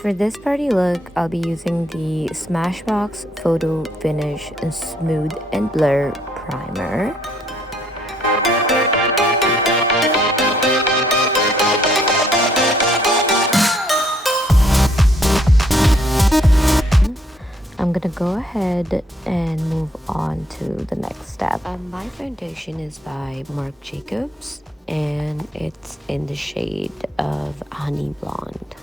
For this party look, I'll be using the Smashbox Photo Finish Smooth and Blur Primer. I'm gonna go ahead and move on to the next step. My foundation is by Marc Jacobs and it's in the shade of Honey Blonde.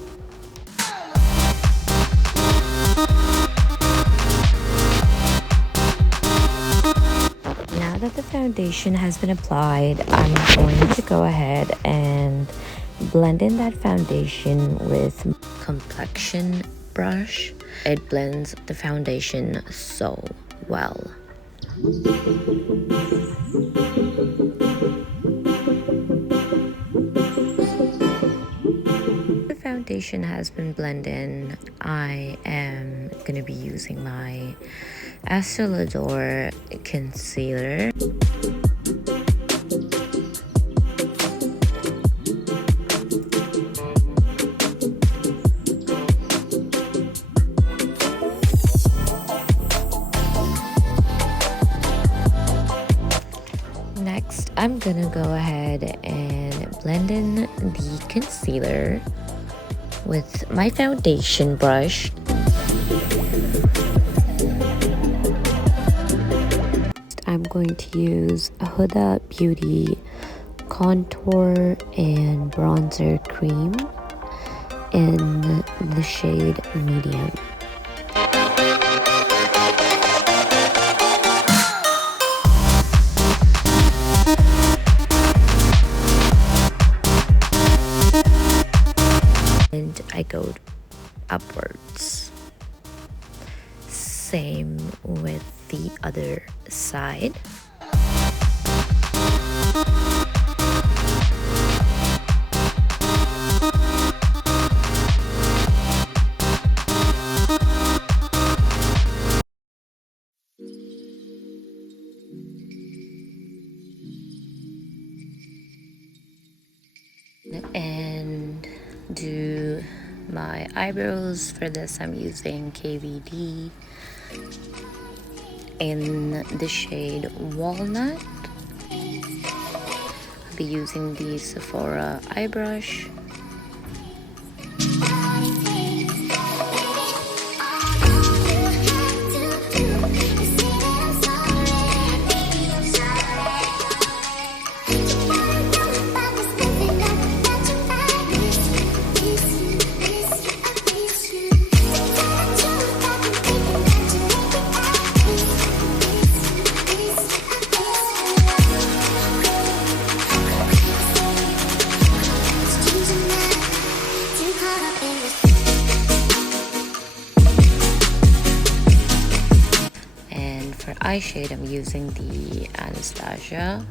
Now that the foundation has been applied, I'm going to go ahead and blend in that foundation with complexion brush. It blends the foundation so well. The foundation has been blended. I am going to be using my Estee Lauder concealer. Next, I'm gonna go ahead and blend in the concealer with my foundation brush. I'm going to use a Huda Beauty contour and bronzer cream in the shade medium. And I go upwards. Same with the other side. And do my eyebrows. For this, I'm using KVD in the shade Walnut. I'll be using the Sephora eye brush. For eye shade, I'm using the Anastasia.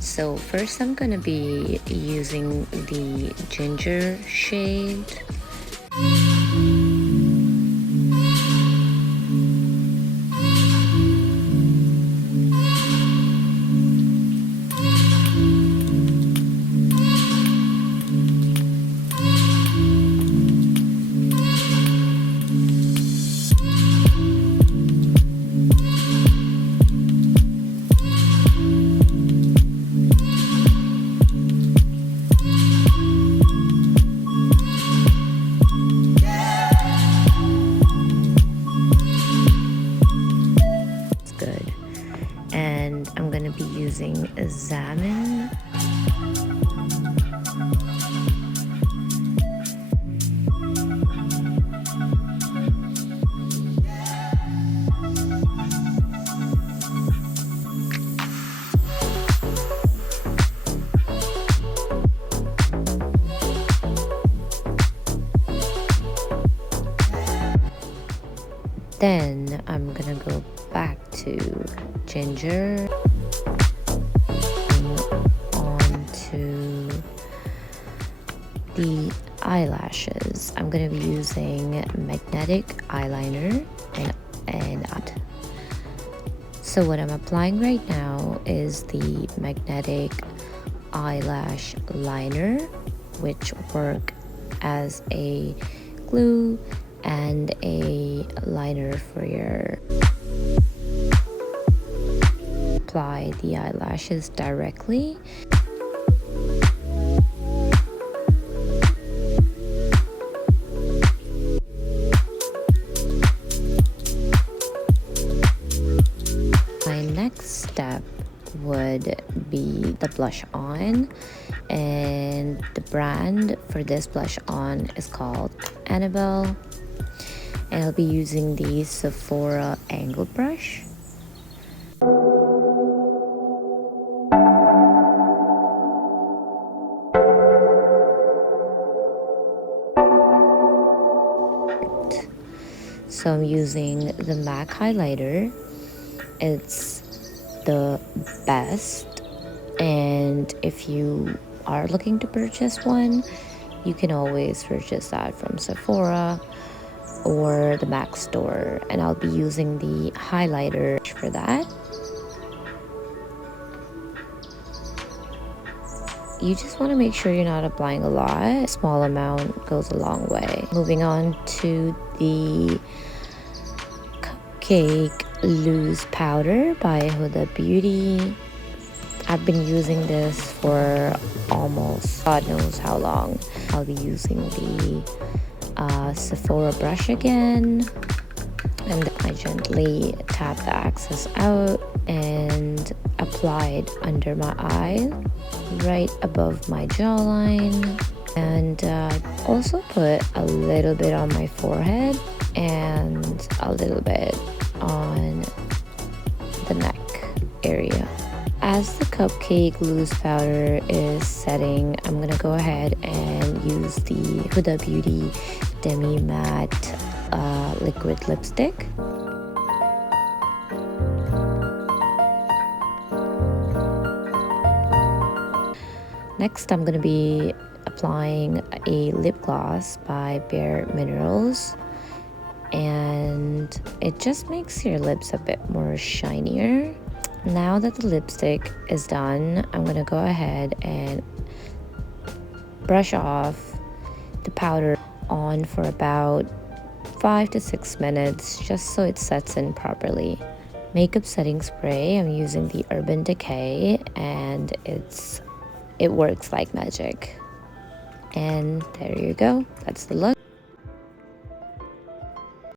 So first I'm gonna be using the ginger shade. And I'm gonna be using Salmon. Then I'm gonna go back to ginger onto the eyelashes. I'm gonna be using magnetic eyeliner and So what I'm applying right now is the magnetic eyelash liner, which work as a glue and a liner for your apply the eyelashes directly. My next step would be the blush on, and the brand for this blush on is called Annabelle, and I'll be using the Sephora angled brush. So I'm using the MAC highlighter. It's the best, and if you are looking to purchase one, you can always purchase that from Sephora or the MAC store, and I'll be using the highlighter for that. You just want to make sure you're not applying a lot. A small amount goes a long way. Moving on to the Cupcake Loose Powder by Huda Beauty. I've been using this for almost God knows how long. I'll be using the Sephora brush again, and I gently tap the excess out and apply it under my eye, right above my jawline, and also put a little bit on my forehead and a little bit on the neck area. As the Cupcake Loose Powder is setting, I'm gonna go ahead and use the Huda Beauty Demi Matte liquid lipstick. Next, I'm gonna be applying a lip gloss by Bare Minerals, and it just makes your lips a bit more shinier. Now that the lipstick is done, I'm gonna go ahead and brush off the powder on for about 5 to 6 minutes, just so it sets in properly. Makeup setting spray, I'm using the Urban Decay, and it works like magic. And there you go, that's the look.